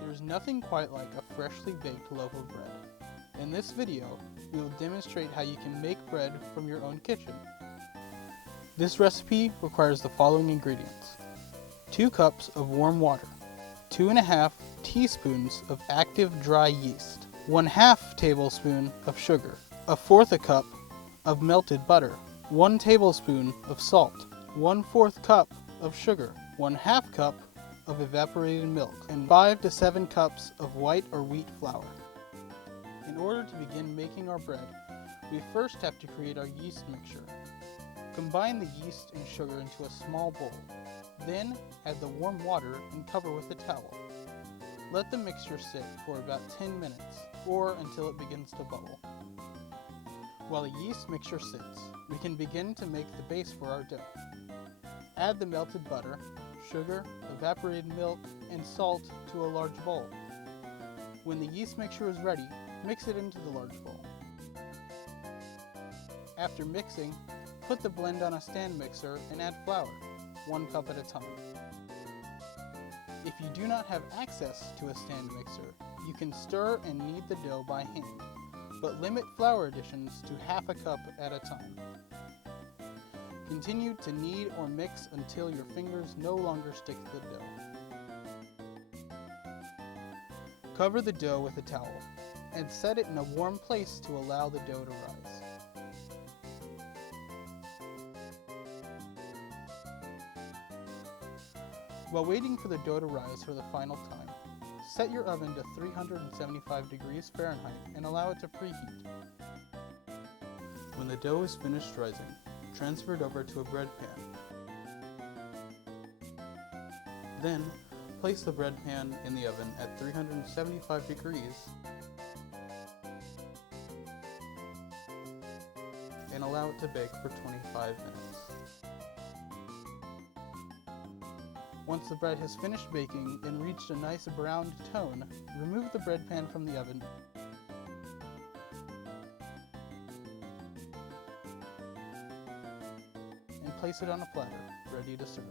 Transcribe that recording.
There's nothing quite like a freshly baked loaf of bread. In this video, we will demonstrate how you can make bread from your own kitchen. This recipe requires the following ingredients: 2 cups of warm water, 2½ teaspoons of active dry yeast, 1/2 tablespoon of sugar, 1/4 cup of melted butter, 1 tablespoon of salt, 1/4 cup of sugar, 1/2 cup of evaporated milk, and 5 to 7 cups of white or wheat flour. In order to begin making our bread, we first have to create our yeast mixture. Combine the yeast and sugar into a small bowl. Then add the warm water and cover with a towel. Let the mixture sit for about 10 minutes or until it begins to bubble. While the yeast mixture sits, we can begin to make the base for our dough. Add the melted butter, sugar, evaporated milk, and salt to a large bowl. When the yeast mixture is ready, mix it into the large bowl. After mixing, put the blend on a stand mixer and add flour, 1 cup at a time. If you do not have access to a stand mixer, you can stir and knead the dough by hand, but limit flour additions to 1/2 cup at a time. Continue to knead or mix until your fingers no longer stick to the dough. Cover the dough with a towel and set it in a warm place to allow the dough to rise. While waiting for the dough to rise for the final time, set your oven to 375 degrees Fahrenheit and allow it to preheat. When the dough is finished rising, transfer it over to a bread pan. Then, place the bread pan in the oven at 375 degrees and allow it to bake for 25 minutes. Once the bread has finished baking and reached a nice browned tone, remove the bread pan from the oven and place it on a platter, ready to serve.